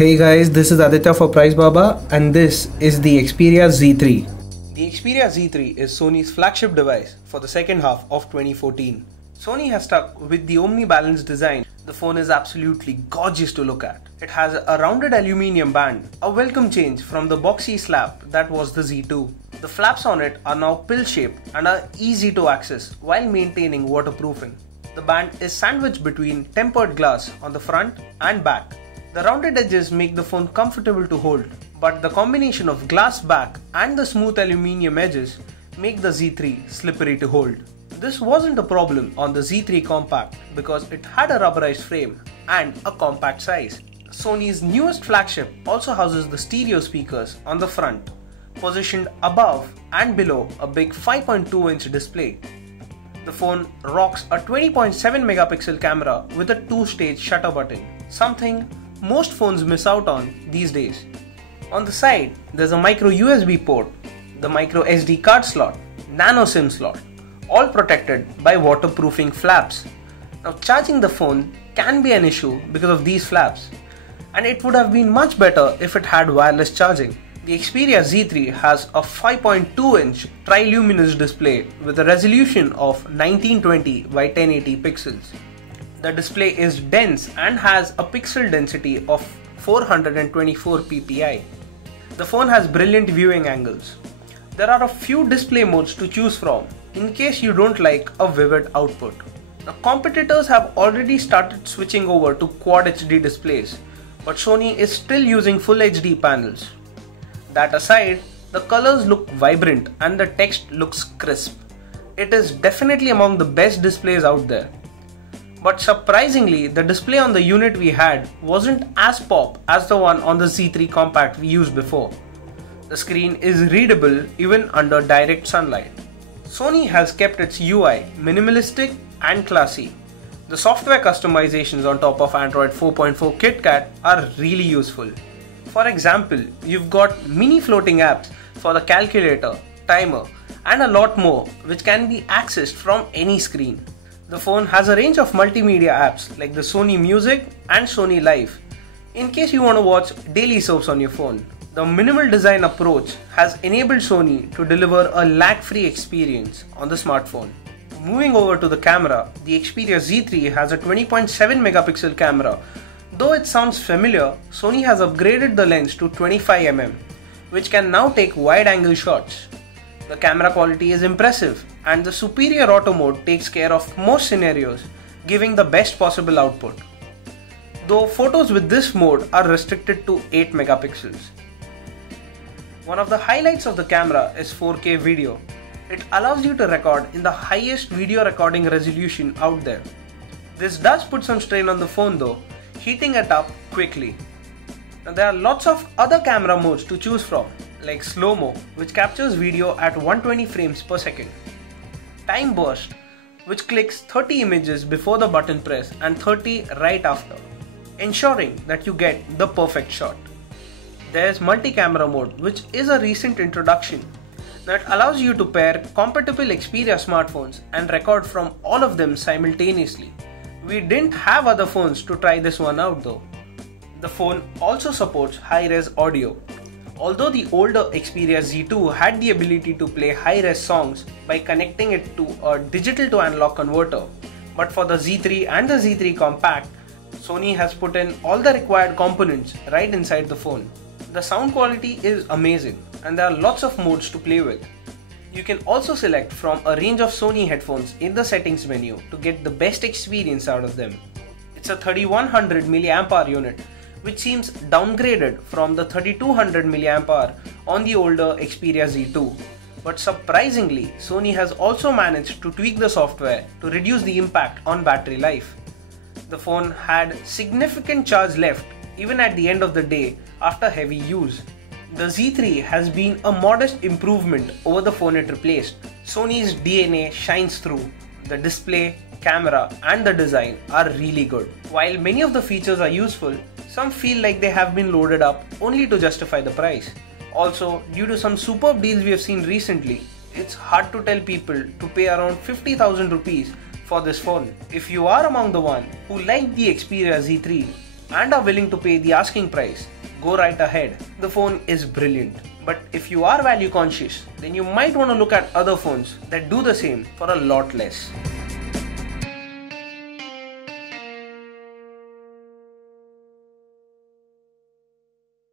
Hey guys, this is Aditya for Pricebaba and this is the Xperia Z3. The Xperia Z3 is Sony's flagship device for the second half of 2014. Sony has stuck with the omni-balanced design. The phone is absolutely gorgeous to look at. It has a rounded aluminium band, a welcome change from the boxy slab that was the Z2. The flaps on it are now pill-shaped and are easy to access while maintaining waterproofing. The band is sandwiched between tempered glass on the front and back. The rounded edges make the phone comfortable to hold, but the combination of glass back and the smooth aluminium edges make the Z3 slippery to hold. This wasn't a problem on the Z3 Compact because it had a rubberized frame and a compact size. Sony's newest flagship also houses the stereo speakers on the front, positioned above and below a big 5.2-inch display. The phone rocks a 20.7 megapixel camera with a two-stage shutter button, something most phones miss out on these days. On the side, there's a micro USB port, the micro SD card slot, nano SIM slot, all protected by waterproofing flaps. Now charging the phone can be an issue because of these flaps, and it would have been much better if it had wireless charging. The Xperia Z3 has a 5.2-inch Tri-luminous display with a resolution of 1920 by 1080 pixels. The display is dense and has a pixel density of 424 ppi. The phone has brilliant viewing angles. There are a few display modes to choose from in case you don't like a vivid output. Now, competitors have already started switching over to Quad HD displays, but Sony is still using Full HD panels. That aside, the colors look vibrant and the text looks crisp. It is definitely among the best displays out there. But surprisingly, the display on the unit we had wasn't as pop as the one on the Z3 Compact we used before. The screen is readable even under direct sunlight. Sony has kept its UI minimalistic and classy. The software customizations on top of Android 4.4 KitKat are really useful. For example, you've got mini floating apps for the calculator, timer, and a lot more which can be accessed from any screen. The phone has a range of multimedia apps like the Sony Music and Sony Live, in case you want to watch daily soaps on your phone. The minimal design approach has enabled Sony to deliver a lag-free experience on the smartphone. Moving over to the camera, the Xperia Z3 has a 20.7 megapixel camera. Though it sounds familiar, Sony has upgraded the lens to 25mm, which can now take wide-angle shots. The camera quality is impressive and the superior auto mode takes care of most scenarios, giving the best possible output. Though photos with this mode are restricted to 8 megapixels. One of the highlights of the camera is 4K video. It allows you to record in the highest video recording resolution out there. This does put some strain on the phone though, heating it up quickly. Now, there are lots of other camera modes to choose from, like slow-mo, which captures video at 120 frames per second, time burst, which clicks 30 images before the button press and 30 right after, ensuring that you get the perfect shot. There's multi-camera mode, which is a recent introduction that allows you to pair compatible Xperia smartphones and record from all of them simultaneously. We didn't have other phones to try this one out though. The phone also supports high-res audio. Although the older Xperia Z2 had the ability to play high-res songs by connecting it to a digital to analog converter, but for the Z3 and the Z3 Compact, Sony has put in all the required components right inside the phone. The sound quality is amazing and there are lots of modes to play with. You can also select from a range of Sony headphones in the settings menu to get the best experience out of them. It's a 3100 mAh unit, which seems downgraded from the 3200 mAh on the older Xperia Z2. But surprisingly, Sony has also managed to tweak the software to reduce the impact on battery life. The phone had significant charge left even at the end of the day after heavy use. The Z3 has been a modest improvement over the phone it replaced. Sony's DNA shines through. The display, camera and the design are really good. While many of the features are useful, some feel like they have been loaded up only to justify the price. Also, due to some superb deals we have seen recently, it's hard to tell people to pay around 50,000 rupees for this phone. If you are among the one who like the Xperia Z3, and are willing to pay the asking price, go right ahead. The phone is brilliant. But if you are value conscious, then you might want to look at other phones that do the same for a lot less.